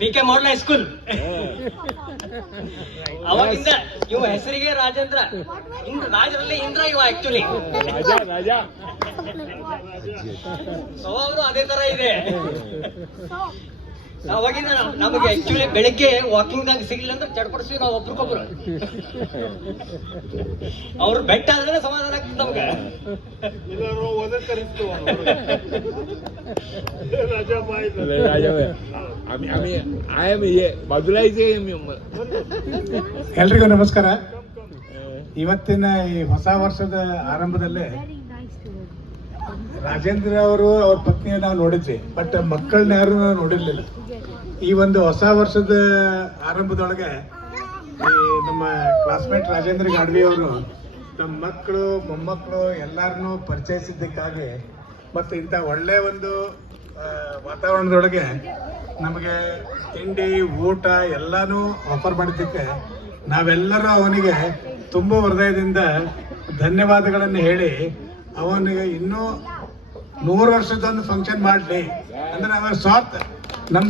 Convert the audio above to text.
BK ಮಾಡಲ್ high school. ಅವಾಗಿಂದ ಇವ ಹೆಸರಿಗೆ ರಾಜೇಂದ್ರ, ರಾಜರಲ್ಲಿ ಇಂದ್ರ ಇವ ಆಕ್ಚುಲಿ ರಾಜ ಸ್ವಭಾವ ಅದೇ ತರ ಇದೆ. ಅವಾಗಿಂದ ನಮಗೆ ಆಕ್ಚುಲಿ ಬೆಳಿಗ್ಗೆ ವಾಕಿಂಗ್ ದಾಗ ಸಿಗ್ಲಿಲ್ಲ ಅಂದ್ರೆ ಚಡ್ಪಡಿಸ್ತೀವಿ ನಾವು ಒಬ್ರಿಗೊಬ್ರು. ಅವ್ರು ಬೆಟ್ಟ ಆದ್ರೆ ಸಮಾಧಾನ ಆಗ್ತದೆ ನಮ್ಗೆ. ಎಲ್ರಿಗೂ ನಮಸ್ಕಾರ. ಇವತ್ತಿನ ಈ ಹೊಸ ವರ್ಷದ ಆರಂಭದಲ್ಲೇ ರಾಜೇಂದ್ರ ಅವರು ಅವ್ರ ಪತ್ನಿಯ ನಾವು ನೋಡಿದ್ವಿ, ಬಟ್ ಮಕ್ಕಳನ್ನ ಯಾರು ನೋಡಿರ್ಲಿಲ್ಲ. ಈ ಒಂದು ಹೊಸ ವರ್ಷದ ಆರಂಭದೊಳಗೆ ಈ ನಮ್ಮ ಕ್ಲಾಸ್ಮೇಟ್ ರಾಜೇಂದ್ರ ಗಾಡ್ವಿ ಅವರು ನಮ್ಮ ಮಕ್ಕಳು ಮೊಮ್ಮಕ್ಕಳು ಎಲ್ಲರನ್ನೂ ಪರಿಚಯಿಸಿದ್ದಕ್ಕಾಗಿ ಮತ್ತು ಇಂಥ ಒಳ್ಳೆಯ ಒಂದು ವಾತಾವರಣದೊಳಗೆ ನಮಗೆ ತಿಂಡಿ ಊಟ ಎಲ್ಲನೂ ಆಫರ್ ಮಾಡಿದ್ದಕ್ಕೆ ನಾವೆಲ್ಲರೂ ಅವನಿಗೆ ತುಂಬ ಹೃದಯದಿಂದ ಧನ್ಯವಾದಗಳನ್ನು ಹೇಳಿ ಅವನಿಗೆ ಇನ್ನೂ 100 ವರ್ಷದೊಂದು ಫಂಕ್ಷನ್ ಮಾಡಲಿ ಅಂದ್ರೆ ಅವರ ಸ್ವಾರ್ಥ ನಮ್ಮ